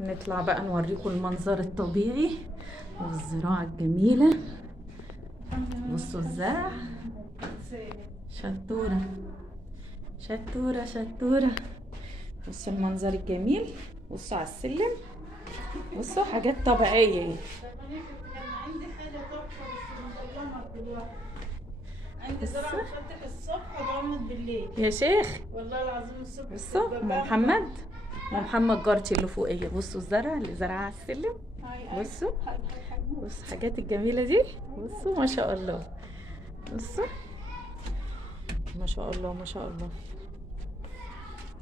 نطلع بقى نوريكم المنظر الطبيعي والزراعة الجميلة. بصوا الزرع، شطورة شطورة شطورة. بصوا المنظر الجميل، بصوا على السلم، بصوا حاجات طبيعية اهي. عندي حاجة تحفة بس مظلمة دلوقتي. عندي زرعة بتفتح الصبح وضلمت بالليل. يا شيخ والله العظيم الصبح. بصوا ام محمد، ام محمد جارتي اللي فوقيه. بصوا الزرع اللي زرعها على السلم. بصوا بصوا الحاجات الجميلة دي. بصوا ما شاء الله، بصوا ما شاء الله ما شاء الله.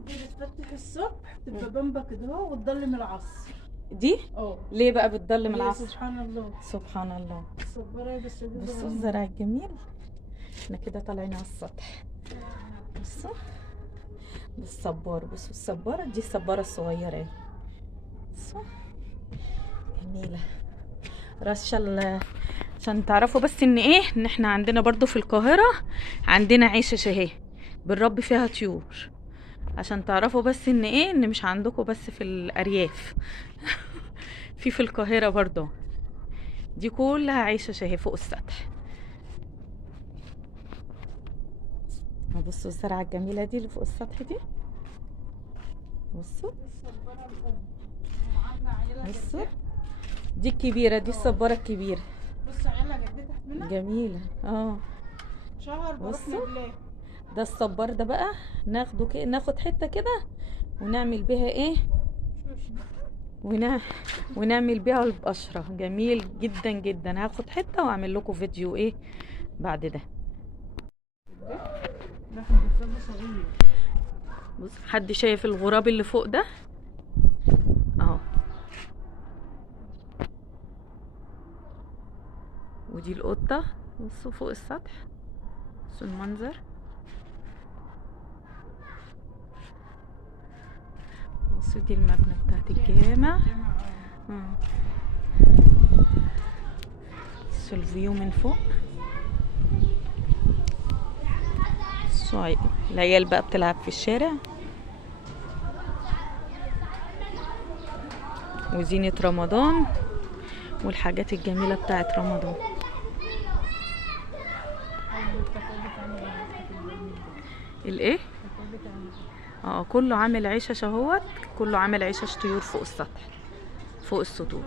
دي بتفتح الصبح تبقى بامبا كده اهو وتضلم العصر. دي ليه بقى بتضلم العصر؟ سبحان الله سبحان الله. صبري بس. بصوا الزرع الجميل. احنا كده طالعين على السطح. بصوا بالصبار، بصوا الصبارة دي، الصبارة الصغيرة اهي. بصوا جميلة رشة عشان تعرفوا بس ان ايه، ان احنا عندنا برضو في القاهرة عندنا عيشة اهي بنربي فيها طيور، عشان تعرفوا بس ان ايه، ان مش عندكم بس في الارياف في القاهرة برضو دي كلها عيشة اهي فوق السطح. بصوا الزرعة الجميلة دي اللي فوق السطح دي. بصوا بصوا دي الكبيرة، دي الصبارة الكبيرة. بصوا عيالها جدتها تحت منها جميلة شهر. بصوا ده الصبار ده بقى ناخده كده، ناخد حتة كده ونعمل بيها ايه، ونعمل بيها البشرة. جميل جدا جدا. هاخد حتة واعمل لكم فيديو ايه بعد ده. بص حد شايف الغراب اللي فوق ده اهو، ودي القطة. بصوا فوق السطح، بصوا المنظر. بصوا دي المبنى بتاعت الجامع. بصوا الفيو من فوق. بصوا العيال بقى بتلعب في الشارع، وزينة رمضان والحاجات الجميلة بتاعت رمضان. الايه؟ كله عامل عشش اهوت، كله عامل عشش طيور فوق السطح، فوق السطوح.